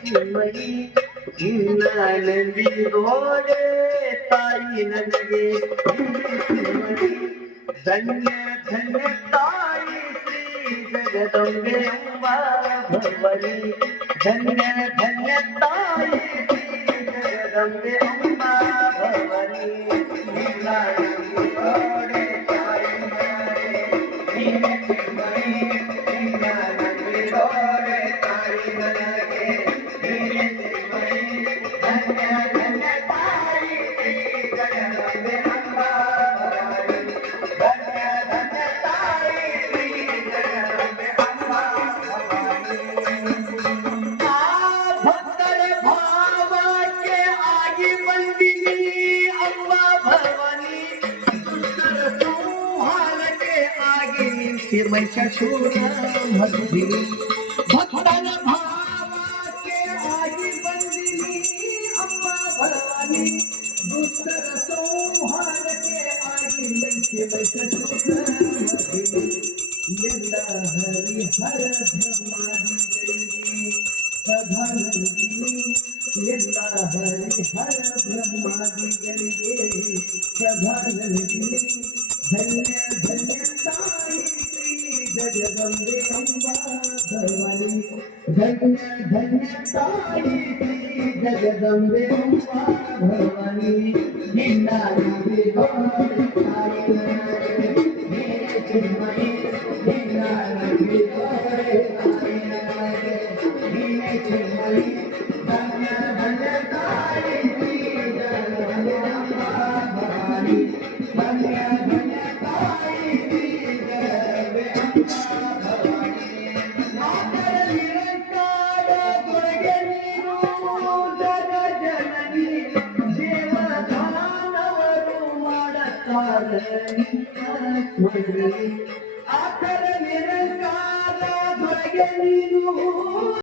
ಚಿನ್ಮಯಿ ನಿನ್ನ ನಂದಿ ನೋಡೆ ತಾಯಿ ನನಗೆ ಚಿನ್ಮಯಿ ಧನ್ಯ ಧನ್ಯ ತಾಯಿ ಶ್ರೀ ಜಗದಂಬೆ ಎಂಬ ಭವನಿ ಧನ್ಯ ಧನ್ಯ ತಾಯಿ ಶ್ರೀ ಜಗದಂಬೆ ಎಂಬ ಭವನಿ ನಿನ್ನ ನಂದಿ ನೋಡೆ ತಾಯಿ ನನಗೆ ಚಿನ್ಮಯಿ ನಿನ್ನ ನಂದಿ ನೋಡೆ ತಾಯಿ ನನಗೆ ಚಿನ್ಮಯಿ ಧನ್ಯ ಧನ್ಯ ತಾಯಿ ಶ್ರೀ ಜಗದಂಬೆ ಎಂಬ ಭವನಿ ಧನ್ಯ ಧನ್ಯ ತಾಯಿ ಶ್ರೀ ಜಗದಂಬೆ ಎಂಬ ಭವನಿ ಆ ಭಕ್ತರ ಭಾವಕ್ಕೆ ಆಗಿ ಬಂದಿನಿ ಅಂಬ ಭವನಿ ದುಷ್ಟರ ಸಂಹಾರಕ್ಕೆ ಆಗಿ ನಿಂತಿ ಮಹಿಷಾಸುರ ಮರ್ದಿನಿ ಭಕ್ತರ ಭಾವಕ್ಕೆ ಆಗಿ ಬಂದಿನಿ ಅಂಬ ಭವಾನಿ ದುಷ್ಟರ ಸಂಹಾರಕ್ಕೆ ಆಗಿ ನಿಂತಿ ಮಹಿಷಾಸುರ ಮರ್ದಿನಿ ಎಲ್ಲ ಹರಿಹರ ಬ್ರಹ್ಮಾದಿಗಳಿಗೆ ಸದಾ ನಂದಿನಿ ಎಲ್ಲ ಹರಿಹರ ಬ್ರಹ್ಮಾದಿಗಳಿಗೆ ಸದಾ ನಂದಿನಿ ಧನ್ಯ ಧನ್ಯ ತಾಯಿ ಶ್ರೀ ಜಗದಂಬೆ ಎಂಬ ಭವಾನಿ ಧನ್ಯ ಧನ್ಯ ತಾಯಿ ಶ್ರೀ ಜಗದಂಬೆ ಎಂಬ ಭವಾನಿ ನಿನ್ನ ನಂದಿ ನೋಡೆ ತಾಯಿ ನನಗೆ ಚಿನ್ಮಯಿ ನಿನ್ನ ನಂದಿ ನೋಡೆ ತಾಯಿ ನನಗೆ ಚಿನ್ಮಯಿ ಧನ್ಯ ಧನ್ಯ ತಾಯಿ ಶ್ರೀ ಜಗದಂಬೆ ಎಂಬ ಭವಾನಿ ಧನ್ಯ ಧನ್ಯ ತಾಯಿ ಶ್ರೀ ಜಗದಂಬೆ ಎಂಬ ಭವಾನಿ ಮಾತರ ನಿರಂಕಾರ ದೊರೆಗೆ ನೀನು ಜಗ ಜನನಿ ದೇವದಾನವರು ಮಾಡುತ್ತಾರೆ ನಿನ್ನ ಸ್ಮರಣೆ ಆತರ ನಿರಂಕಾರ ದೊರೆಗೆ ನೀನು